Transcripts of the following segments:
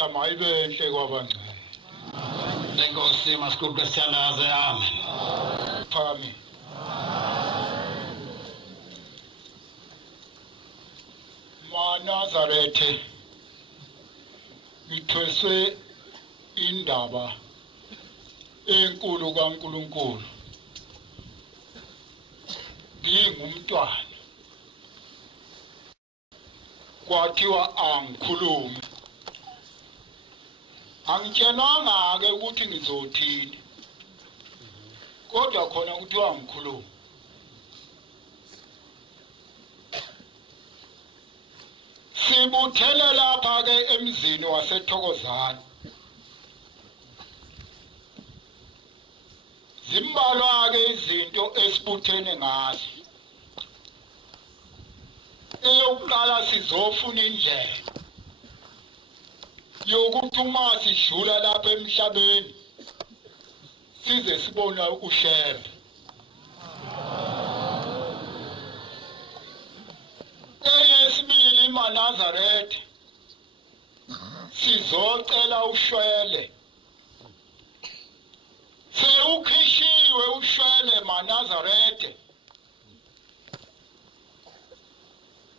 inotha mayibe enhle kwabangcwele. Lenkosi masikhulu siyalaze amen. Phami. Nazarethe ithweswe indaba enkulu kaNkulunkulu. Ngingumntwana. Kwathiwa angikhulumi. Angitshelanga ke ukuthi ngizothini. Kodwa khona kuthiwa angikhulumi. Sibuthele lapha ke emzini waseThokozane. Zimbalwa ke izinto esibuthene ngazo. Eyokuqala sizofuna indlela yokuthi uma sidlula lapha emhlabeni size sibone uShembe. Eyesibili iManazaretha sizocela ushwele. Sewukhishiwe ushwele Manazaretha.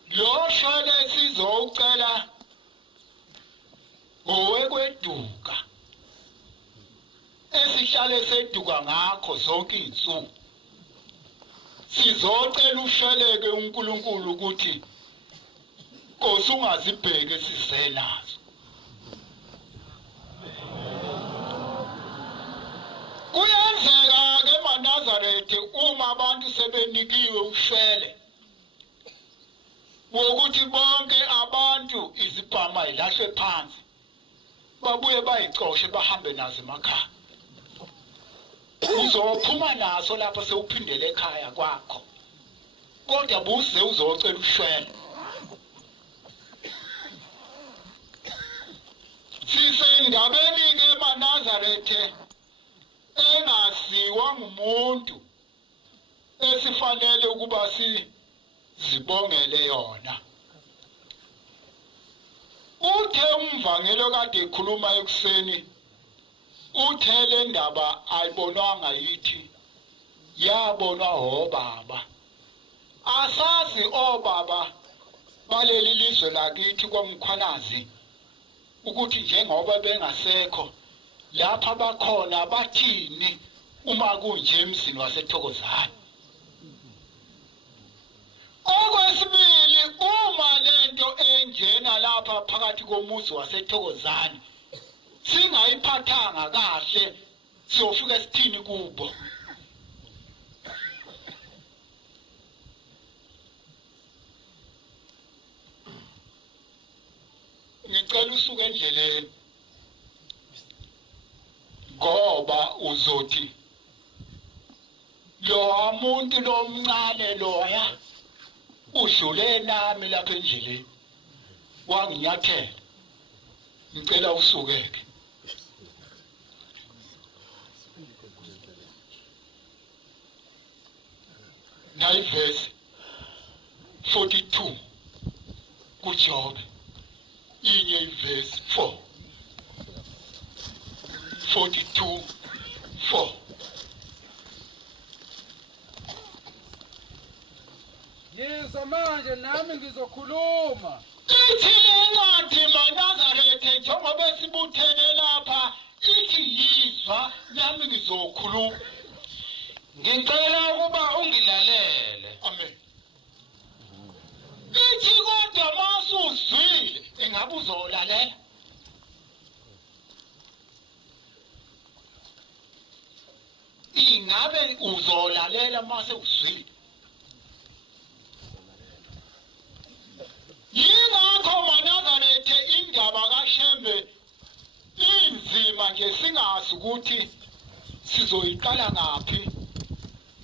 Lo shwele sizocela owekweduka. Esihlale seduka ngakho zonke izinsuku. Sizocela ushweleke uNkulunkulu ukuthi Nkosi ungazibheke sizenazo. Kuyenzeka ke eManazaretha uma abantu sebenikiwe ushwele wokuthi bonke abantu izibhama ilahlwe phansi babuye bayicoshe bahambe nazo emakhaya. Uzophuma naso lapho sewuphindele ekhaya kwakho. Kodwa buze uzocela ushwele. Sisendabeni ke eManazaretha engasiwa ngumuntu esifanele ukuba sizibongele yona. Uthe umvangelo kade ekhuluma ekuseni uthe le ndaba ayibonwanga yithi yabonwa obaba. Asazi obaba baleli lizwe lakithi komkhwanazi ukuthi njengoba bengasekho lapha bakhona bathini uma kunje emzini waseThokozane. Okwesibili uma lento enjena lapha phakathi komuzi waseThokozane singayiphathanga kahle siyofika esithini kubo. Ngicela usuke endleleni ngoba uzothi lo muntu lomncane loya udlule nami lapha endleleni wanginyathela. Ngicela usukeke. Verse 42 kuJobe inye verse 4 42:4. Yizwa manje nami ngizokhuluma. Ithi lencwadi Manazaretha njengoba sibuthene lapha ithi yizwa nami ngizokhuluma. Ngicela ukuba ungilalele. Amen. Ithi kodwa masuzwile engabe uzolalela. Ingabe uzolalela mase uzwile. Yingakho Manazaretha indaba kaShembe inzima nje singazi ukuthi sizoyiqala ngaphi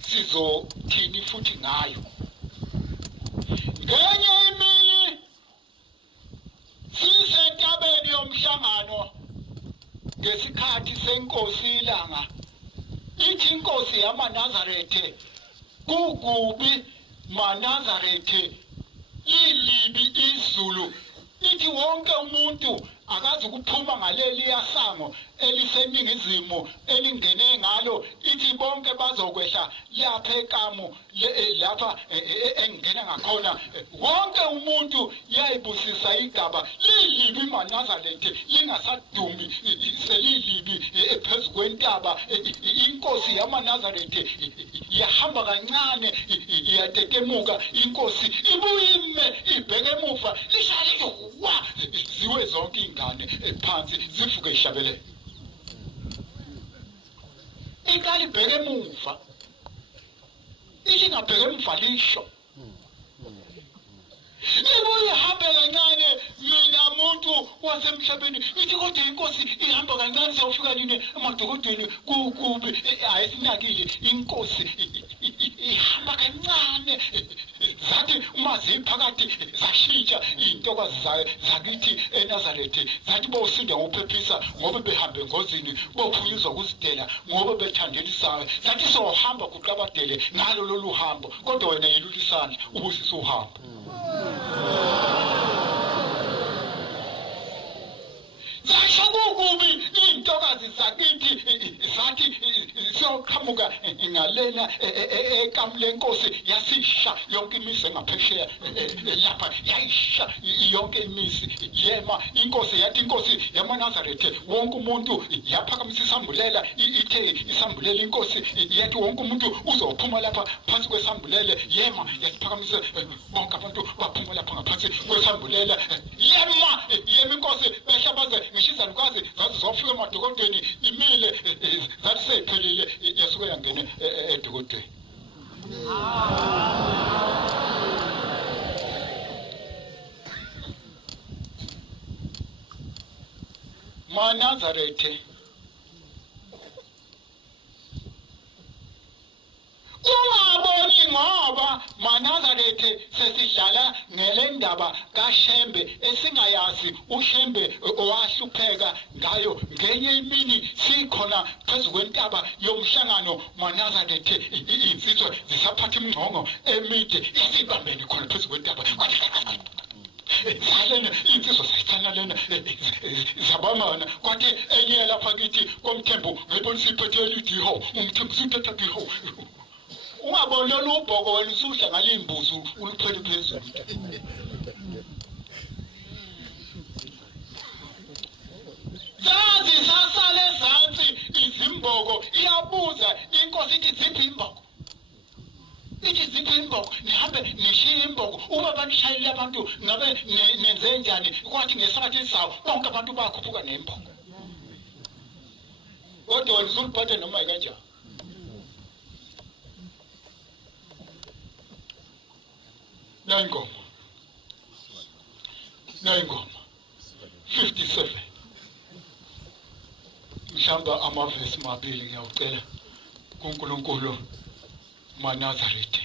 sizothini futhi ngayo. Ngenye imini sisentabeni yomhlangano ngesikhathi senkosi ilanga. Ithi inkosi yaManazaretha kukubi Manazaretha ilibi izulu. Ithi wonke umuntu akazi ukuphuma ngaleli yasango eliseningizimu elingene ngalo ithi bonke bazokwehla lapha ekamu lapha engena ngakhona wonke umuntu yayibusisa igaba lilibi iNazaretha lingasadumi selilibi phezulu kwentaba inkosi yamaNazaretha yahamba kancane yatetemuka inkosi ibuyime ibheke emuva lishaya wa ziwe zonke ingane phansi zivuke ishabele iqala ibheke emuva ingabheke emuva lisho ibuye hambe kancane mina muntu wasemhlabeni ithi kodwa inkosi ihamba kancane siyofika nini emadokodweni kubi ayisinakile inkosi ihamba kancane zathi uma ziphakathi zashintsha intokazi zayo zakithi eNazaretha zathi bosinda ngophephisa ngoba behambe ngozini bophunyuzwa kuzidela ngoba bethandela isayo zathi sohamba kuqabadele ngalo lolu hambo kodwa wena yelula isandla ubusisa uhambo zasho kubi intokazi zakithi zathi siyoqhamuka ngalena ekamu lenkosi yasisha yonke imizi engaphesheya lapha yayisha yonke imizi yema inkosi yathi inkosi yamaNazaretha wonke umuntu yaphakamisa isambulela ithe isambulela inkosi yathi wonke umuntu uzophuma lapha phansi kwesambulele yema yaphakamisa bonke abantu baphuma lapha ngaphansi kwesambulela yema inkosi behlabaze ngishisa lukazi zathi zofika emadokodweni imile zathi seyiphelile yasuke yangena edokodweni maNazaretha ungaboni ngoba maNazaretha sesidlala ngelendaba kaShembe esingayazi uShembe owahlupheka ngayo ngenye imini sikhona phezulu kwentaba yomhlangano maNazaretha insizwe zisaphatha imingqongo emide isibambene khona phezulu kwentaba zalena insizwa sayithana lena zabamana kwathi enye lapha kithi komthembu ngibona siphethe lidiho umthembu sithatha diho ungaboni lo ubhoko wena usudla ngalimbuzi uliphele phezulu zazi sasale zansi izimboko iyabuza inkosi ithi ziphi imboko ithi ziphi imboko nihambe nishiye imboko uma banishayile abantu ngabe nenze njani kwathi ngesikhathi sawo bonke abantu bakhuphuka nemboko kodwa wena uzuliphathe noma ikanjani Nayingoma 57 mhlamba amavesi mabili ngiyawucela kuNkulunkulu maNazaretha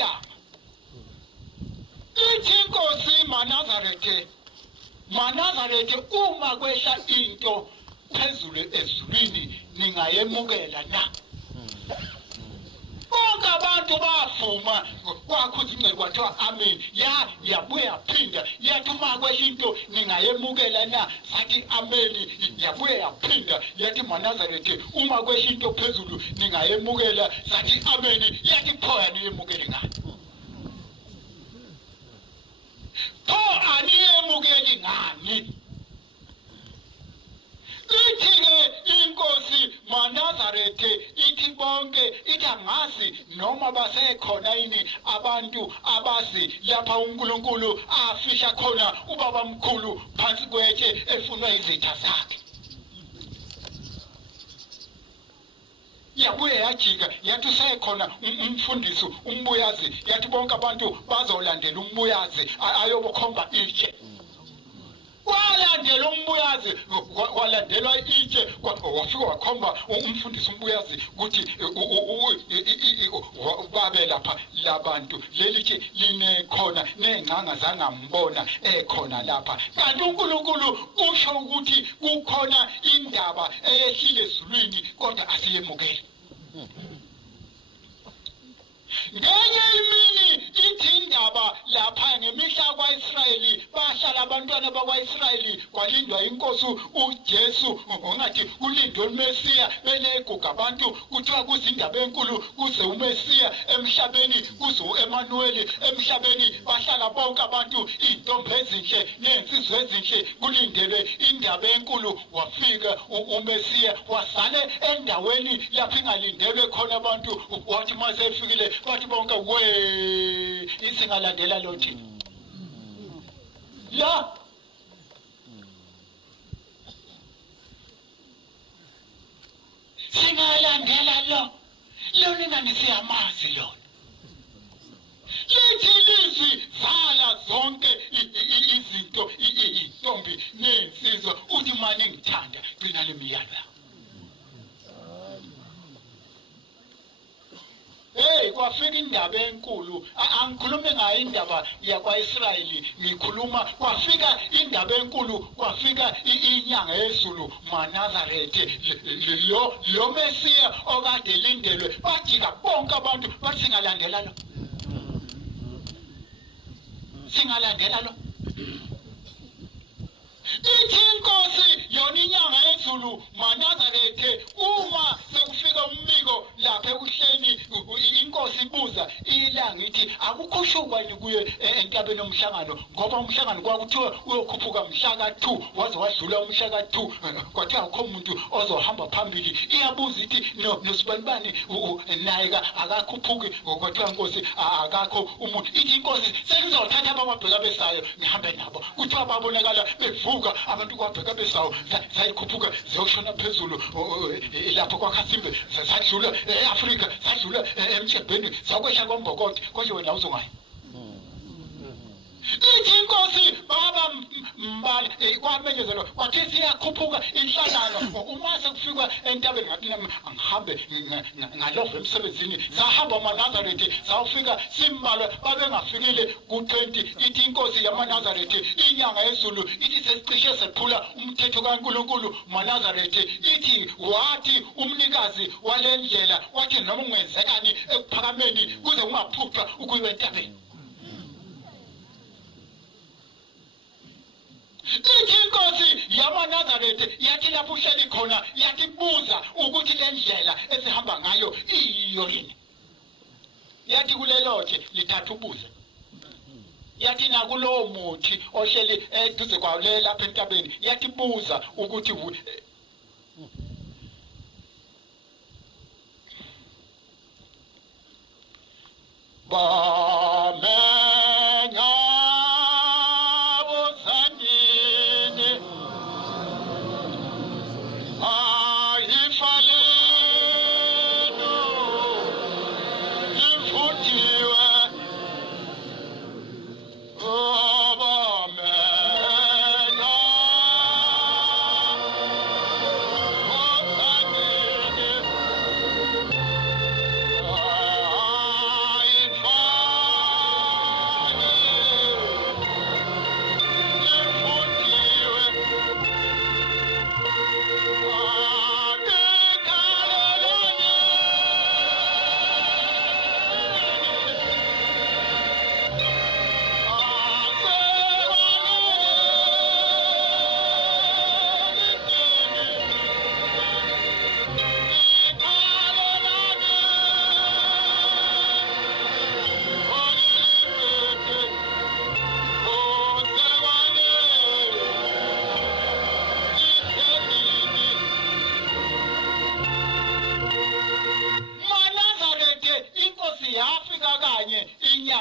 ilanga ithi inkosi Manazarethe uma kwehla into phezulu ezulwini ningayemukela na bonke abantu bavuma kwakhuza ingcebo kwathiwa amen yabuye yaphinda yathi uma kwehla into ningayemukela na sathi amen yabuye yaphinda yathi Manazarethe uma kwehla into phezulu ningayemukela sathi amen yathi pho yaniyemukele ngani pho aniyemukeli ngani ithi-ke inkosi Manazarethe ithi bonke ithi angazi noma basekhona yini abantu abazi lapha uNkulunkulu afisha khona ubaba mkhulu phansi kwetshe efunwa izitha zakhe yabuye yajika yathi usekhona umfundisi umbuyazi yathi bonke abantu bazolandela umbuyazi ayobokhomba itshe walandela umbuyazi walandelwa itshe wafika wakhomba umfundisi umbuyazi ukuthi babe lapha labantu leli tshe linekhona nengcanga zangambona ekhona lapha kanti uNkulunkulu usho ukuthi kukhona indaba eyehlile ezulwini kodwa asiyemukele ngenye imini ithi indaba lapha ngemihla kwaIsrayeli bahlala abantwana bakwaIsrayeli kwalindwa inkosi uJesu ongathi kulindwe uMesiya beneguga abantu kuthiwa kuzindaba enkulu kuze uMesiya emhlabeni kuze uEmanuel emhlabeni bahlala bonke abantu intombi ezinhle nensizwe ezinhle kulindele indaba enkulu wafika uMesiya wasale endaweni lapho ingalindelwe khona abantu wathi mase efikile bathi bonke isingalandela lo thina la singalandela lo ningani siyamazi lona lithi lizwi vala zonke izinto intombi nensizwa uthi manje ngithanda gcina lemiyalo kwafika indaba enkulu angikhulumi ngayo indaba yakwaIsrayeli ngikhuluma kwafika indaba enkulu kwafika inyanga yezulu Manazarethe lo Mesiya okade lindelwe bajika bonke abantu bathi singalandela lo ithi inkosi yona inyanga yezulu Manazarethe uma sekufika umbiko lapha ekuhleni inkosi ibuza ilanga ithi akukhushukwa ni kuye entabeni omhlangano ngoba umhlangano kwakuthiwa uyokhuphuka mhla ka2 waze wadlula umhla ka2 kwathiwa akho umuntu ozohamba phambili iyabuza ithi nosibanibani naye akakhuphuki kwathiwa inkosi akakho umuntu ithi inkosi sekuzothatha ababheka besayo ngihambe nabo kuthiwa babonakala bevuka abantu kwabheka besawo zayikhuphuka ziyoshona phezulu lapho kwaKhasimbe sadlula eAfrika sadlula eMshebheni zakwehla kombokothe konje wena uzongayi ithi inkosi baba mbali kwamenyezelwa kwathi siyakhuphuka inhlangano uma sekufika entabeni ngathi angihambe ngalova emsebenzini sahamba Manazarethe sawufika simbalwa babengafikile ku20 ithi inkosi yaManazarethe inyanga yezulu ithi sesicishe sephula umthetho kaNkulunkulu Manazarethe ithi wathi umnikazi walendlela wathi noma ungenzekani ekuphakameni kuze ungaphuthwa ukuyiwe entabeni ithi inkosi yaManazarethe yathi lapho uhleli khona yathi buza ukuthi le ndlela esihamba ngayo iyo yini yathi kulelotshe lithatha ubuze yathi nakulowo muthi ohleli eduze kwawo lapha entabeni yathi buza ukuthi bamenya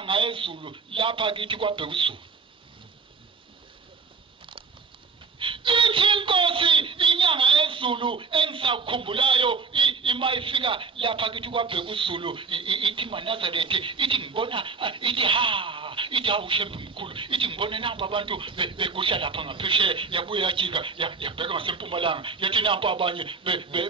inyanga yezulu lapha kithi kwaBhekuzulu. Ithi inkosi inyanga yezulu engisakhumbulayo imayifika lapha kithi kwaBhekuzulu ithi Nazaretha ithi ngibona ithi ithi awushembe mkhulu ithi ngibona namba abantu begusha lapha ngaphesheya yabuye yajika yabheka ngasempumalanga yathi namba abanye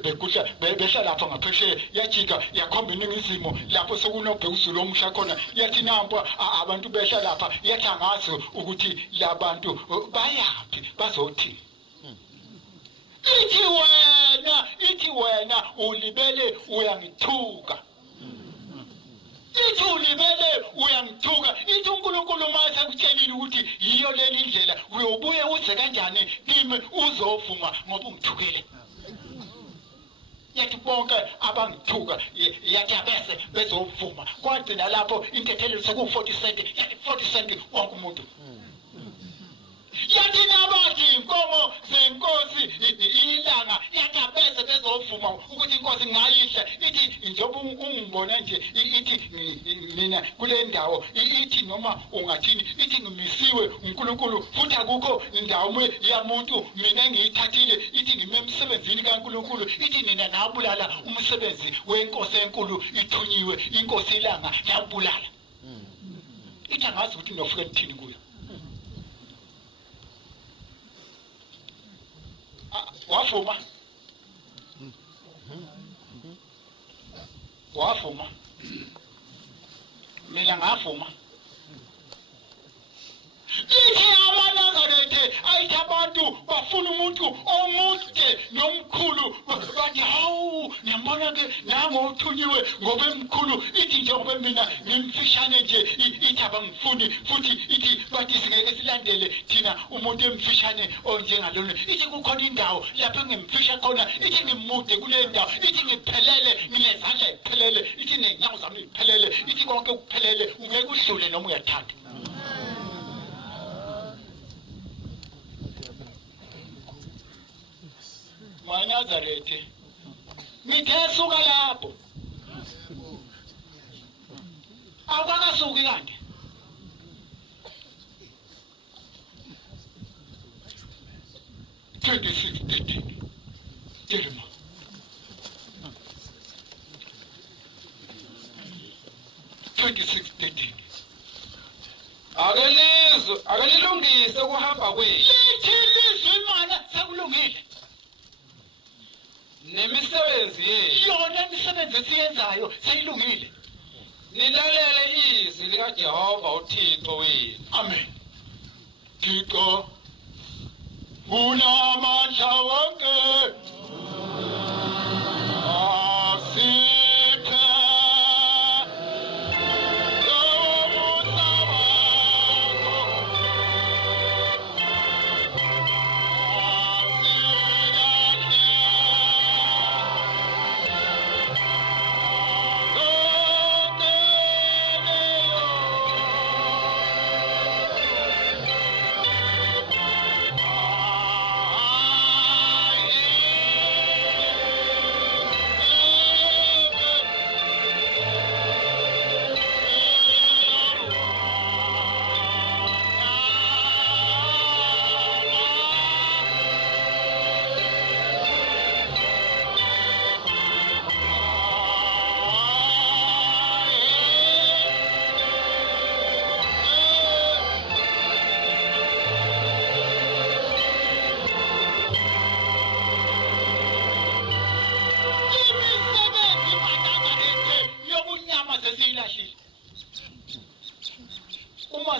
begusha behla lapha ngaphesheya yajika yakhomba iningizimu lapho sekunoBhekuzulu omusha khona yathi namba abantu behla lapha yathi angazi ukuthi labantu bayaphi bazothi ithi wena ulibele uyangithuka. Ithi ulibele uyangithuka. Ithi uNkulunkulu mase kutshelile ukuthi yiyo leli ndlela uyobuye uze kanjani kimi uzovuma ngoba ungithukile. Yathi bonke abangithuka yathi abese bezovuma. Kwagcina lapho intethelelo seku40 cent yathi 40 cent wonke umuntu. Yathi nabathi inkomo zenkosi ilanga yathi abese bezovuma ukuthi inkosi ngayihla ithi njengoba ungibona nje ithi mina kule ndawo ithi noma ungathini ithi ngimisiwe uNkulunkulu futhi akukho indawo yamuntu mina engiyithathile ithi ngime emsebenzini kaNkulunkulu ithi nina nabulala umsebenzi wenkosi enkulu ithunyiwe inkosi ilanga yabulala. Ithi angazi ukuthi nofika kuthini kuyo. Wafuma mina ngafuma. Ithi amaNazaretha ayithi abantu bafuna umuntu omude nomkhulu bathi hawu ngiyambona ke nango uthunyiwe ngoba emkhulu ithi njengoba mina ngimfishane nje ithi abangifuni futhi ithi bathi singeke silandele thina umuntu emfishane onjengalona ithi kukhona indawo lapho ngimfisha khona ithi ngimude kule ndawo ithi ngiphelele ngilezandla eziphelele ithi nenyawo zami ziphelele ithi konke kuphelele ungeke udlule noma uyathanda. Nazaretha ngithe suka lapho awukasuki kanti Jerima akelilungise ukuhamba kwethu lithi lizwi mana sekulungile nemisebenzi yethu yona imisebenzi esiyenzayo seyilungile. Nilalele izwi likaJehova uThixo wethu. Amen. Thixo unamandla wonke asiphe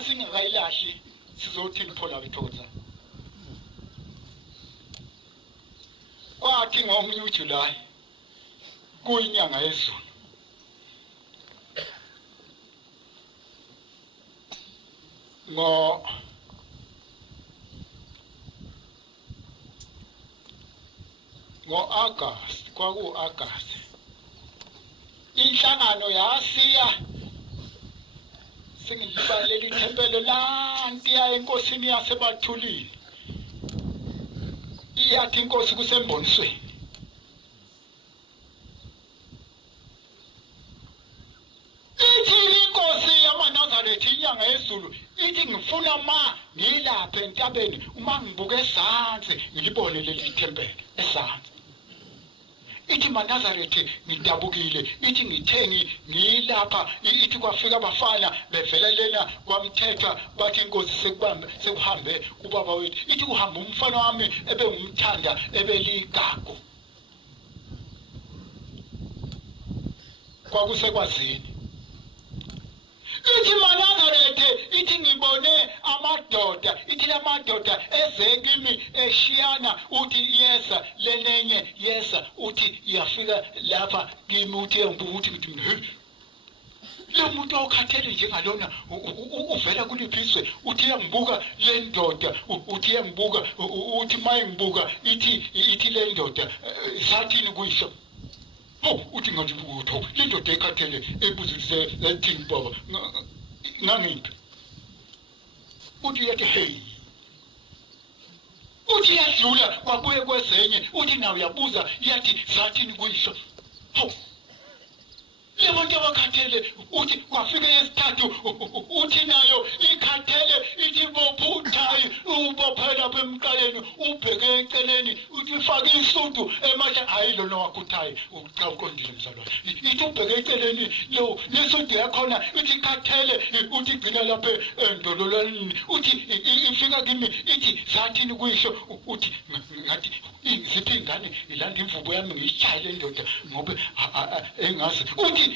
singakayilashi sizothi liphola bithoza. Kwathi ngomnye uJulayi kuyinyanga yezulu ngo-August kwaku-August inhlangano yasiya singilibaleli ithempele nantiya enkosini yasebathulini iyathi inkosi kusembonisweni ithi inkosi yamaNazaretha ikhuluma ngezulu ithi ngifuna ma ngilapha entabeni uma ngibuke esansi ngilibone leli thempeli esansi ithi maNazaretha ngidabukile ithi ngithengi ngilapha ithi kwafika abafana bevela lena kwamthetha bathi inkosi sekuhambe ubaba wethu ithi kuhamba umfana wami ebengumthanda ebeligagu kwakusekwazini ithi maNazaretha ithi ngibone amadoda ithi lamadoda ezekimi eshiyana uthi yesa lenenye yesa uthi yafika lapha kimi uthi ngibuka uthi ngithi lo muntu okhathele njengalona uvela kuliphiswe uthi yangibuka le ndoda uthi yangibuka uthi maye ngibuka ithi le ndoda sathini kuyisho uthi ngazibuka utho le ndoda ekhathele ebuzise ethini baba ngangiphi uthi yathi hey uthi yadlula kwabuye kwezenye uthi nawe uyabuza yathi sathini kuyisho lebo nto abakhathele uthi kwafika yesithathu uthi nayo ikhathele ithi bophuthayi ubophela lapha emqaleni ubheke eceleni uthi faka isudu emasha hayi lona wakhuthayi uqa uqondile mzalwane ithi ubheke eceleni lo lesudu yakhona ithi ikhathele uthi gcina lapha endololweni uthi ifika kimi ithi sathini kuyisho uthi ngathi iziphi ingane ilanda imvubo yami ngiyishaya le ndoda ngoba engazi uthi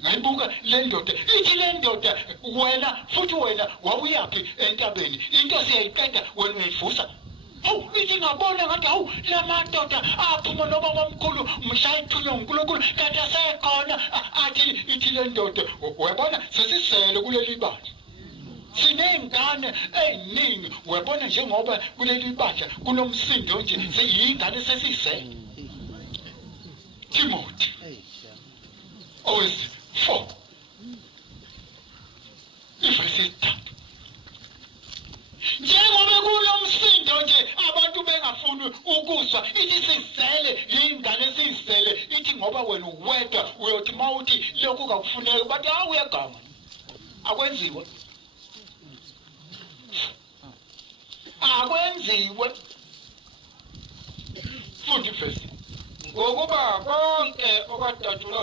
ngayibuka le ndoda ithi le ndoda wena futhi wena wawuyaphi entabeni into siyayiqeda wena uyayivusa ithi ngabona ngathi lamadoda aphuma noba kwamkhulu mshayithunywa uNkulunkulu kanti asekhona athi ithi le ndoda uyabona sesisele kuleli bandla sinengane eziningi uyabona njengoba kuleli bandla kunomsindo nje siyingane sesisele Timothy always 4 verse 3 njengoba kunomsindo nje abantu bengafuni ukuzwa ithi sisele ingane sisele ithi ngoba wena uwedwa uyothi mawuthi lokhu kakufuneki bathi uyagama akwenziwe akwenziwe fundi verse ngokuba konke okwadatshulwa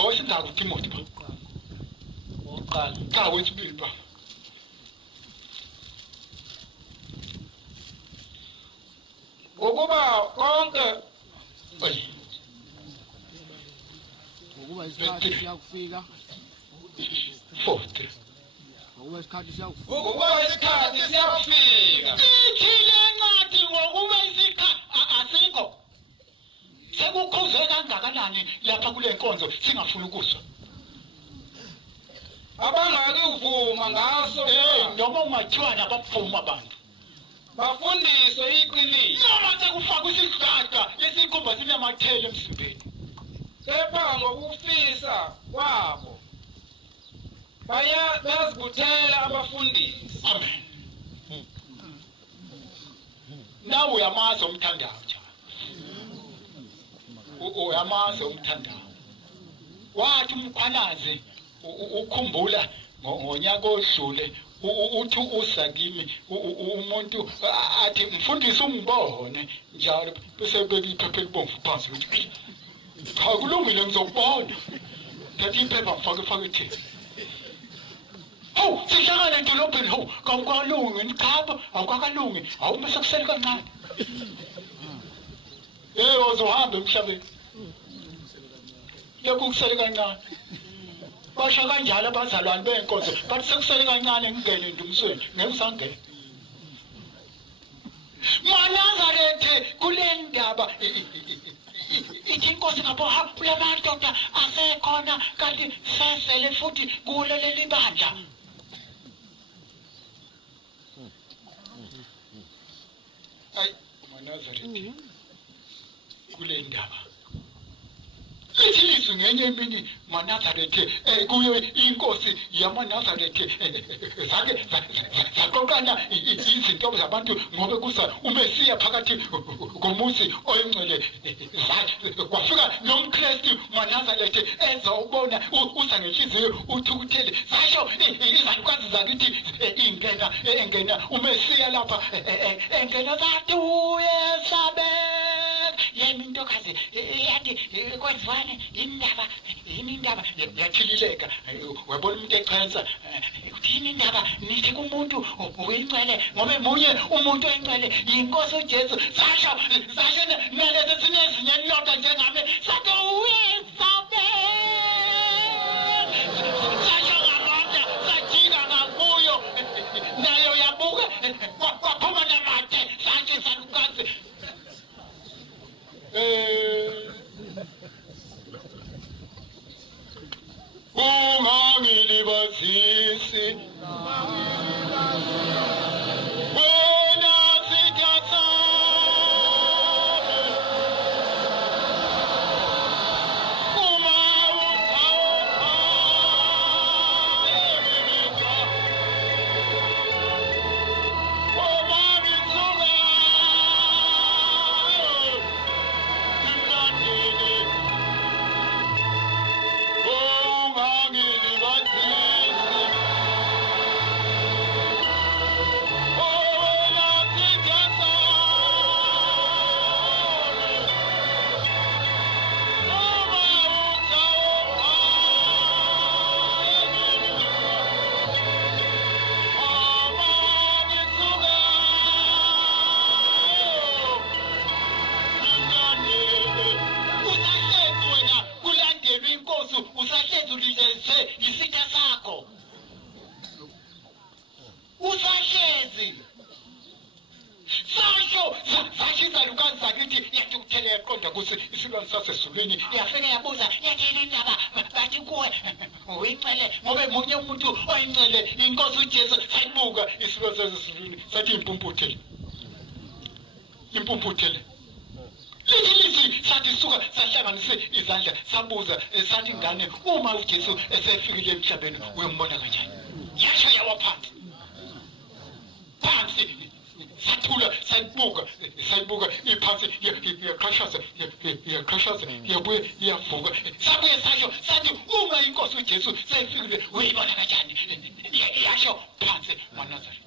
owasindaku Timothy ba oqala cha wesibili ba ngokuba konke ngokuba isikhathi siyakufika 4 ngokuba isikhathi siyakufika ngokuba isikhathi siyakufika ithi le ncwadi ngokuba isikhathi asikho sekukhuze kangakanani lapha kule nkonzo singafuni ukuzwa abangaki uvuma ngaso noma ungathiwa nabavuma abantu bafundiswe iqiniso noma sekufaka isihlahla esikhumba sinamathele emzimbeni kepha ngokufisa kwabo bayazibuthela abafundisi amen nawe uyamazi omthandayo uyamazi omthandayo wathi umkhwanazi ukhumbula ngonyaka odlule uthi uza kimi umuntu athi mfundisi ungibone njalo bese bekiphepha libomvu phansi ukuthi cha kulungile ngizokubona thatha iphepha mfake ithini sihlangana edolobheni kawukalungi cha awukakalungi awubese kusele kancane uzohamba emhlabeni lokhu kusele kancane basha kanjalo abazalwane benkonzo bathi sekusele kancane ngingene endumsweni ngeke usangena maNazaretha kule ndaba ithi inkosi ngapho kulamadoda asekhona kanti sesele futhi kuleli bandla ayi maNazaretha kule ndaba ithi ngenye imini maNazaretha kuyo inkosi yamaNazaretha zake zaqoqana izinto zabantu ngobe kuza uMesiya phakathi komuzi oyingcwele kwafika nomKristu maNazaretha ezawubona uza ngenhliziyo uthukuthele zasho izalukazi engena umesiya lapha engena batuye sabe yena intokazi yathi kwenziwane yini indaba yathilileka wabona umuntu echenza uthi yini indaba nithi kumuntu uyingcwele ngoba emunye umuntu oyingcwele yinkosi uJesu sasho nalezi sinezinye elilodwa njengami sathi uyesabe sasho ngamandla sajika ngakuyo nayo yabuka kwaphuma namathe sathi salukazi ungangilibazisi wena sithatha uma sasesulwini yafika yabuza yathini indaba bathi kuwe uyingcwele ngoba emunye umuntu oyingcwele inkosi uJesu sayibuka isilo sasesulwini sathi impumputhele lithi sathi suka sahlanganise izandla sabuza sathi ngane uma uJesu esefikile emhlabeni uyombona kanjani yasho yawa phansi sathula sayibuka iphansi yaqhashaza yabuye yavuka sabuye sasho sathi uma inkosi uJesu seyifikile uyibona kanjani yasho phansi ngoNazareth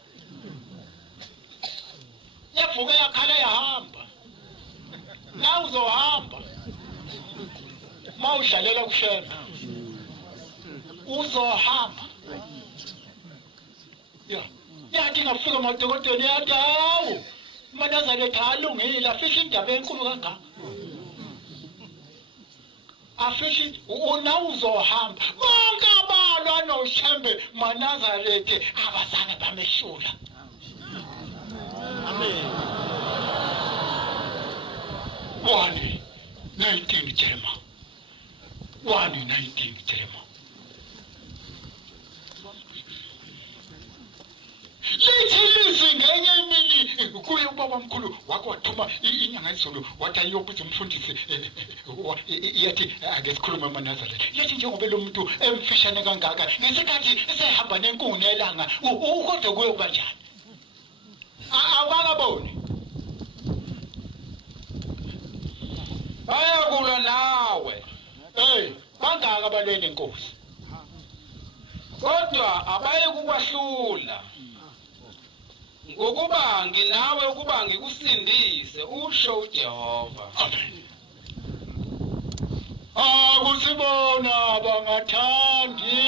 yavuka yakhala yahamba na uzohamba mawudlalela kushema uzohamba yathi ngafika emadokotela yathi hawu uNazareth alungile afisha indaba enkulu kangaka afisha una uzohamba bonke abalwa noShembe uNazareth abazange bameshula amen 1:19 Jeremiah 1:19 Jeremiah lithi ngenye imini kuye ubaba omkhulu wakho wathuma inyanga izulu wathi ayobuza umfundisi yathi ake sikhulume uNazareth yathi njengoba lo muntu emfishane kangaka ngesikhathi esehamba nenkuni elanga ukodwa kuye kanjani awakaboni bayakulwa nawe bangaka abalwele inkosi kodwa abaye kukwahlula ngokuba nginawe ukuba ngikusindise usho uJehova amen akusibona bangathandi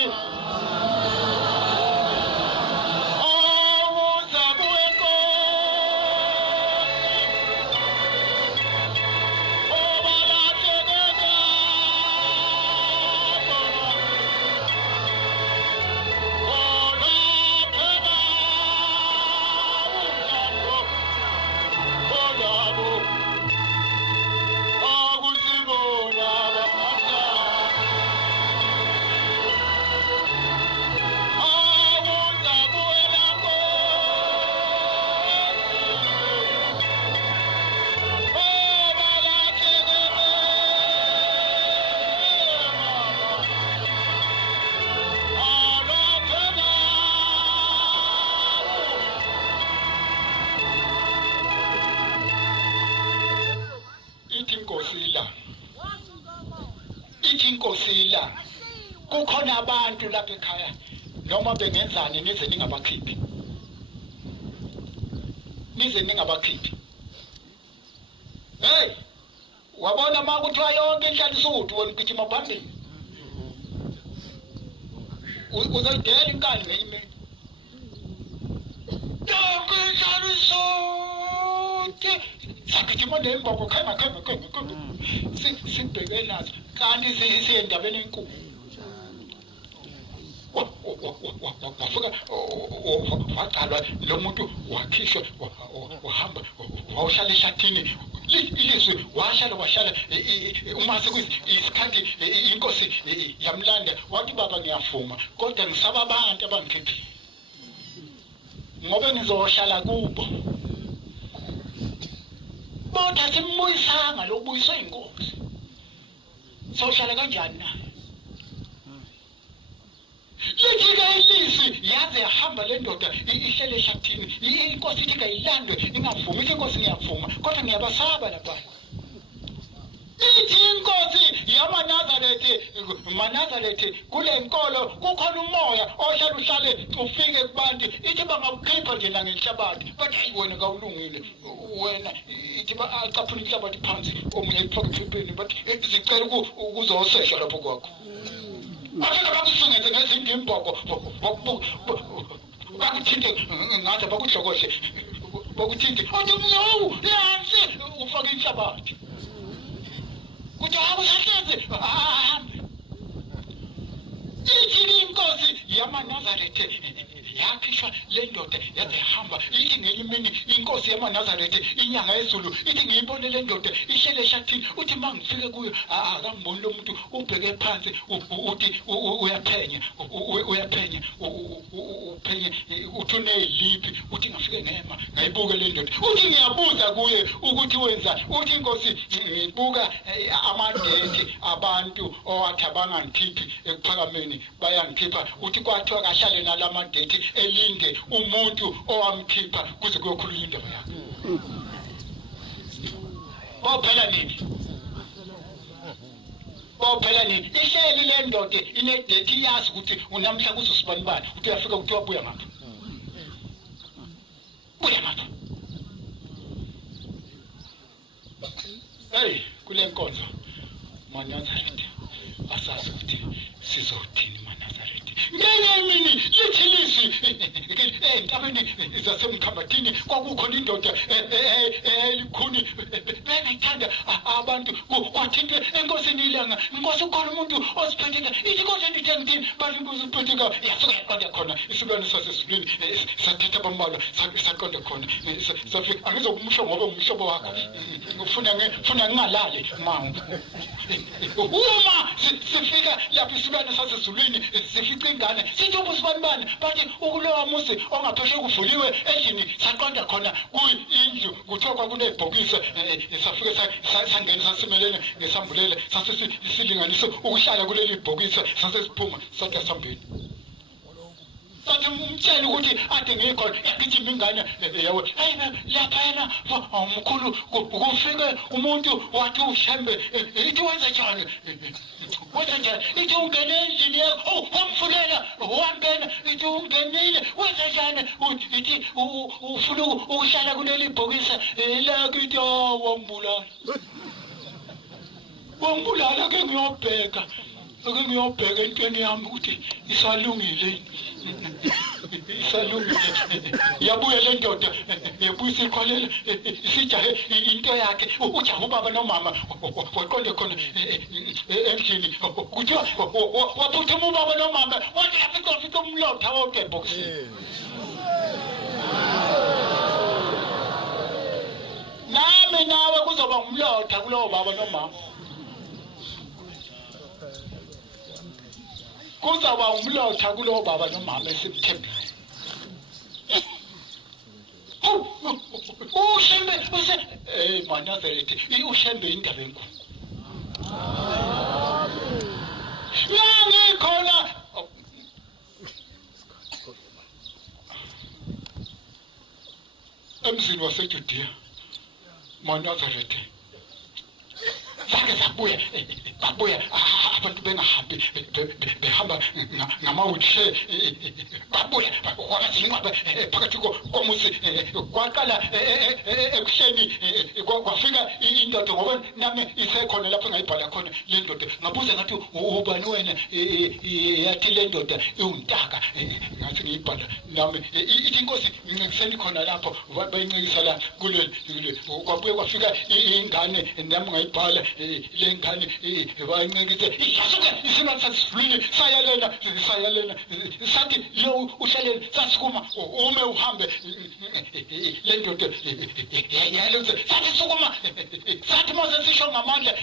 inkosila kukhona abantu lapha ekhaya noma bengenzani nize ningabakhiphi nize ningabakhiphi. Hey, wabona uma kuthiwa yonke inhlalo isuthu wena ugijima phambili. Uzoyidela inkani ngenye imini. Yonke inhlalo isuthu. Sagijima nemboko khema. Sibheke nazo kanti siyendabeni enkulu. Wafika waqalwa lo muntu wakhishwa wahamba wawuhlala ehlathini ilizwi washala uma sekuyisikhathi inkosi yamlanda wathi baba ngiyavuma kodwa ngisaba abantu abangikhiphi ngoba ngizohlala kubo bodwa simbuyisanga lokubuyiswa inkosi sohlala kanjani na Lithi ilizwi yaze yahamba le ndoda ihlele ehlathini inkosi ithi kayilandwe ingavumi ithi inkosi ngiyavuma kodwa ngiyabasaba lapha ithi inkosi yamaNazaretha kule nkolo kukhona umoya ohlale ufike kubantu ithi bangakukhipha nje la ngenhlabathi bathi hayi wena kawulungile wena ithi bacaphuna inhlabathi phansi omunye ayifaka ephepheni bathi zicela ukuzoseshwa lapho kwakho Afika bakusungethe ngezinto imboko bakuthinte ngathi bakudlokohle bakuthinte athi no yansi ufaka inhlabathi kuthi awusahleze ahambe ithi inkosi yamaNazaretha yakhishwa le ndoda yaze yahamba ithi ngenye imini inkosi yamaNazaretha inyanga yezulu ithi ngiyibone le ndoda ihlele ehlathini uthi mangifike kuyo akamboni lo muntu ubheke phansi uthi uyaphenya uthi uneliphi uthi ngafike ngema ngayibuka le ndoda uthi ngiyabuza kuye ukuthi wenza uthi inkosi ngibuka amadate abantu owathi abangangikhiphi ekuphakameni bayangikhipha uthi kwathiwa kahlale nalamadate elinde umuntu owamkhipha kuze kuyokhuluma indaba yakhe Bophela nini ihleli le ndoda inedate yazi ukuthi unamhla kuzosibanibani uthi uyafika ukuthi wabuya ngapha hey kule nkonzo maNazaretha asazi ukuthi sizothini maNazaretha ngenye imini lithi lizwi entabeni zasemkhambathini kwakukhona indoda elikhuni bengayithanda abantu kwathinte enkosini ilanga inkosi ukhona umuntu osiphetheka ithi konke ndithi ngithini bathi inkosi usiphetheka yasuka yaqonda khona isilwane sasezulwini sathetha bambalwa saqonda khona safika angizokumusho ngoba umhlobo wakho ufuna ngingalali mangu uma sifika lapho isilwane sasezulwini sifica ingane sithi ubusibani bathi ukulowa musi ongapheshe kuvuliwe endlini saqonda khona kuyindlu kuthiwa kunebhokisi safika sangena sasimelene ngesambulele sasilinganise ukuhlala kuleli bhokisi sasesiphuma sathi asambeni sathi umtshela ukuthi ade ngikhona yagijima ingane yawe hey lapha yena umkhulu kufike umuntu wathi ushembe ithi wenza njani ithi ungene endlini yakho wamfulela wangena ithi ungenile wenza njani ithi ufuna ukuhlala kuleli bhokisi la kithi wambulala ke ngiyobheka entweni yami ukuthi isalungile yabuye le ndoda yabuyisa ikhwalela isijahe into yakhe ujahe ubaba nomama waqonde khona endlini kuthiwa waphuthuma ubaba nomama wathi afika umlotha wonke ebhokisini nami nawe kuzoba umlotha kulowo baba nomama kuzaba umlotha kulowo baba nomama esimthembayo ushembe maNazaretha ushembe indaba enkulu ngikhona emzini waseJudiya maNazaretha babuya abantu bengahambi behamba ngama-wheelchair sabuya kwazinqaba phakathi komusi kwaqala ekuhleni kwafika indoda ngoba nami isekhona lapho ngayibhala khona le ndoda ngabuza ngathi ubani wena yathi le ndoda iuntaka ngathi ngiyibhala nami ithi inkosi ngincekiseni khona lapho bayincekisa la kuleli kwabuye kwafika ingane nami ngayibhala le ngane bayincekise yasuke isina sasifulile sayalena sathi lo uhlalele sasikuma ume uhambe le ndoda yalose sathi sukuma sathi mase sisho ngamandla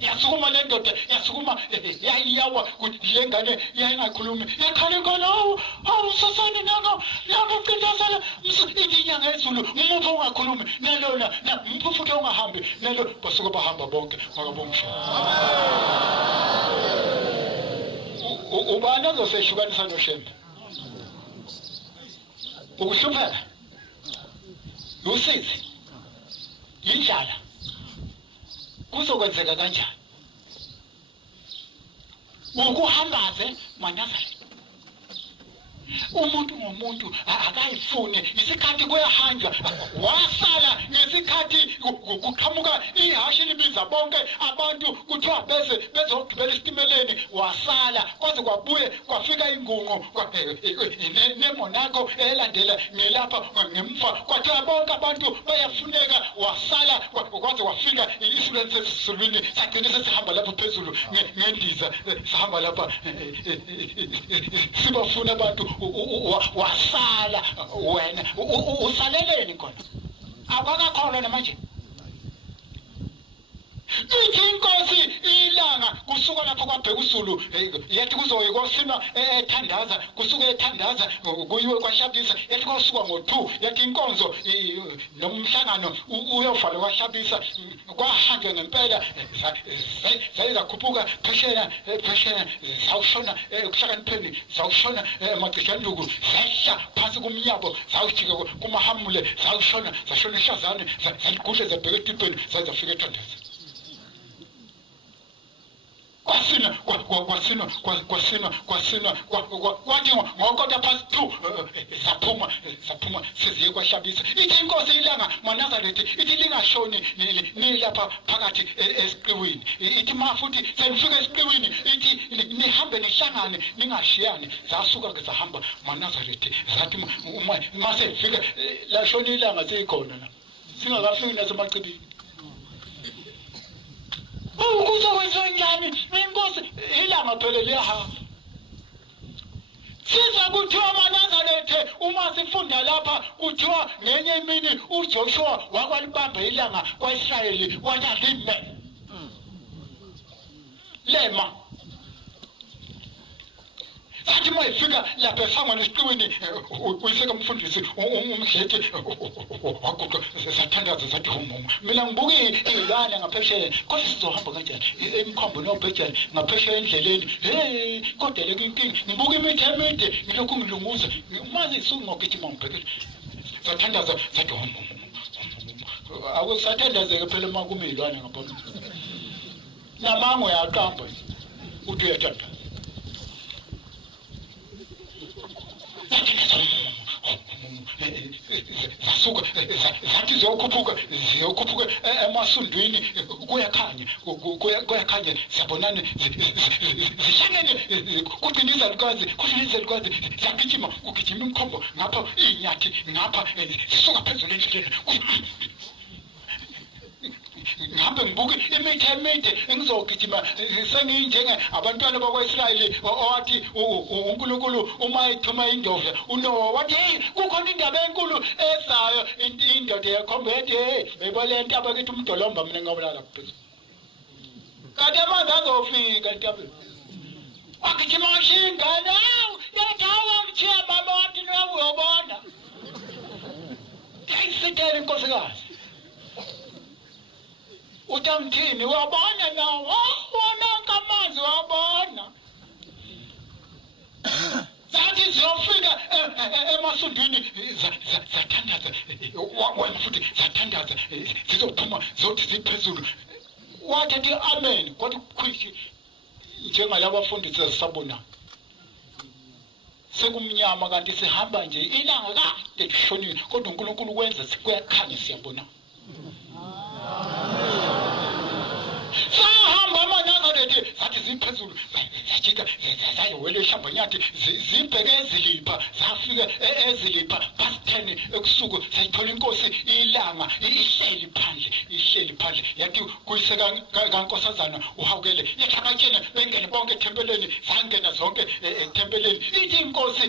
yasukuma le ndoda yasukuma yayawa ukuthi le ngane yayingakhulumi yakhala ngalo hawu sasane nako qindazela inyanga ezulu umuntu ongakhulumi nelona umuntu futhi ongahambi nelo basuka bahamba bonke ngakabongisho ubani ozosehlukanisa noShembe ukuhlupheka usizi indlala kuzokwenzeka kanjani ukuhambaze maNazaretha umuntu ngomuntu akayifune isikhathi kuyahanjwa wasala ngesikhathi kuqhamuka ihashe libiza bonke abantu kuthiwa bezogibela isitimeleni wasala kwaze kwabuye kwafika ingunqu nemonako elandela ngelapha ngemfa kwathiwa bonke abantu bayafuneka wasala kwaze kwafika isilwane sesisulwini sagcina sesihamba lapho phezulu ngendiza sihamba lapha sibafuna abantu wasala wena usaleleni khona akakakholwa namanje ithi inkosi ilanga kusuka lapho kwabheka uSulu yathi kuzoye kwasima ethandaza kusuka ethandaza kuyiwe kwashabisa yathi kwasuka ngo2 yathi inkonzo nomhlangano uyovala kwashabisa kwahanjwa ngempela zayizakhuphuka pheshena zawushona kuhlakanipheni zawushona emagcishanduku zehla phansi kumnyabo zawujika kumahamule zawushona zashona ehlazane zaligudle zabheka etipeni zayizafika ethandaza kwasina kwathi ngokota past 2 saphuma siziye kwashabisa ithi inkosi ilanga maNazaretha ithi lingashoni nilapha phakathi esiqiwini ithi mafuthi senifika esiqiwini ithi nihambe nihlangane ningashiyani zasuka ke zahamba maNazaretha zathi mase fika la shoni ilanga seyikhona la singakafiki nasemachibini kuzokwenziwa njani inkosi ilanga phela liyahamba siza kuthiwa maNazaretha uma sifunda lapha kuthiwa ngenye imini uJoshua wakwalibamba ilanga kwaIsrayeli wathi lema sathi mayifika lapha esangweni esiqiwini uyiseka umfundisi umdleti waguqa sathandaza sathi mina ngibuke ilana ngaphesheya kodwa sizohamba kanjani emkhombo nobhejane ngaphesheya endleleni kodwa le inkingi ngibuke imithi emide ngilokhu ngilunguza mazi sungogijima ngibhekele sathandaza sathi akusathandazeke phela makumilwane ngaphambi namango yaqamba uthi uyathanda zasuka zathi ziyokhuphuka emasundwini kuyakhanya siyabonana zihlangene kuqinisa lukazi ziyagijima kugijima imkhombo ngapha inyathi ngapha zisuka phezulu endleleni ngihambe ngibuke imithi emide engizogijima sengiyinjenge abantwana bakwaIsrayeli owathi uNkulunkulu uma ethuma indova uNoah wathi kukhona indaba enkulu ezayo indoda yakhomba ethi bebolenta abakithi umdolomba mina ngabulala kuphezulu kanti amanzi azofika entabeni wagijima washingana yathawa mthiya mama wathi nawe uyobona yayisitela inkosikazi utamthini wabona nawo wona kamanzi wabona zathi ziyofika emasundwini zathandaza wena futhi zathandaza zizophuma zothi ziphezulu wathi amen kwathi khwishi njengalabo bafundisi zasabona sekumnyama kanti sihamba nje ilanga kade lishonile kodwa uNkulunkulu kwenza kuyakhanya siyabona sahamba amanyathelo zathi ziphezulu sajika sayowela eShambanyathi zibheke ezilipha zafika ezilipha past 10 ekusuku sayithola inkosi ilanga ihleli phandle yathi kuyiseka kaNkosazana uhawukele yathi abatshena bengene bonke ethempeleni zangena zonke ethempeleni ithi inkosi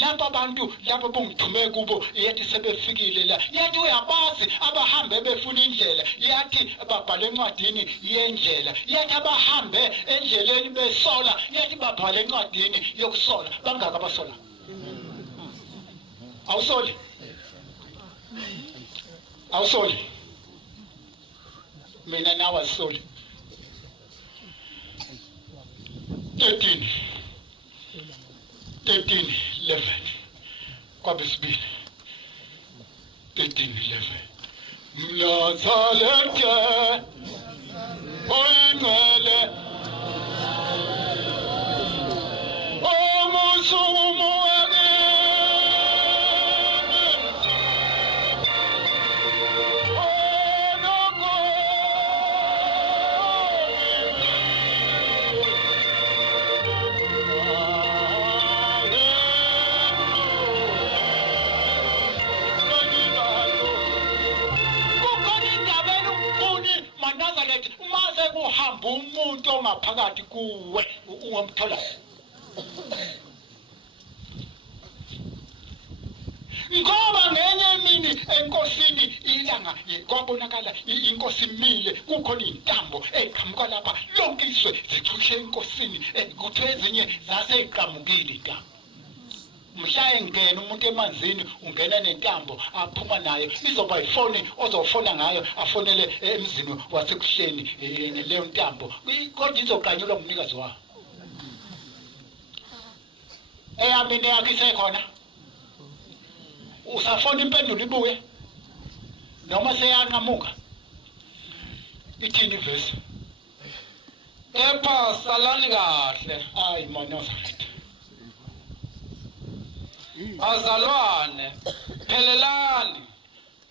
laba abantu laba bongithume kubo yathi sebefikile la yathi uyabazi abahambe befuna indlela yathi babhale encwadini yendlela yathi abahambe endleleni besola yathi babhale encwadini yokusola bangaka abasola awusoli mina nawe asoli 13:11 kwabesibili 13:11 mlazaleke oyingcwele omusumu uhamba umuntu ongaphakathi kuwe ungamthola ngoba ngenye imini enkosini ilanga kwabonakala inkosi imile kukhona intambo eqhamuka lapha lonke izwe zichushe enkosini kuthiwe ezinye zaseqhamukile intambo mhla engena umuntu emanzini ungena nentambo aphuma nayo izoba ifoni ozofona ngayo afonele emzini wasekuhleni leyo ntambo kodwa izoqanyulwa ngumnikazi wayo eyamini yakhe isekhona usafona impendulo ibuye noma seyanqamuka ithini ivesi kepha salani kahle hayi Nazareth azalwane phelelani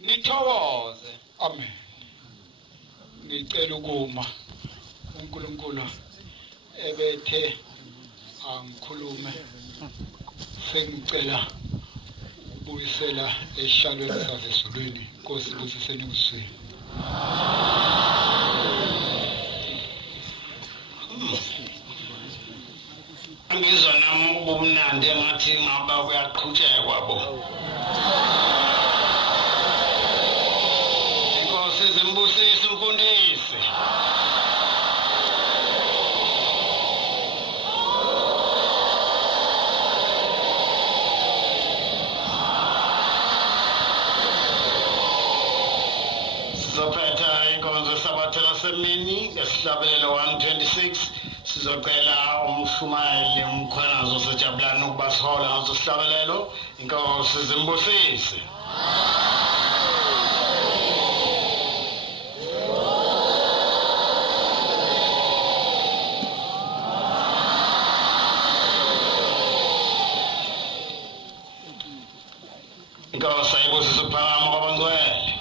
nithokoze amen ngicela ukuma uNkulunkulu ebethe angikhulume sengicela ubuyisela eshalweni sasezulwini Nkosi busiseni kusini ngizwa nami ubumnandi engathi ngaba kuyaqhutshekwa bo Inkosi zimbusise umfundisi sizophetha inkonzo sabathela semini ngesihlabelelo 126 sizocela umshumayeli umkhwanazo sejabulana ukuba sihola ngaso sihlabelelo inkosi zimbusise inkosi ayibusise ukuphakama kwabangcwele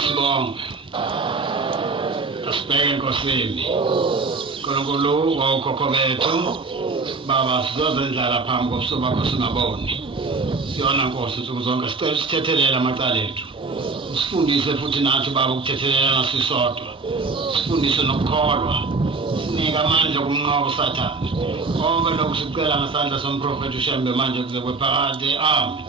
Asibonge. Asibheke enkosini. Nkulunkulu wokhokho bethu. Baba sizozendlala phambi kobuso bakho singaboni. Siyona Nkosi nsuku zonke sicela sithethelela amacala ethu. Usifundise futhi nathi baba ukuthethelela nasisodwa. Sifundise nokukholwa. Sinika amandla kumnqoba uSathane. Konke lokhu sicela ngesandla somprofeti uShembe manje kuze kwephakade. Amen.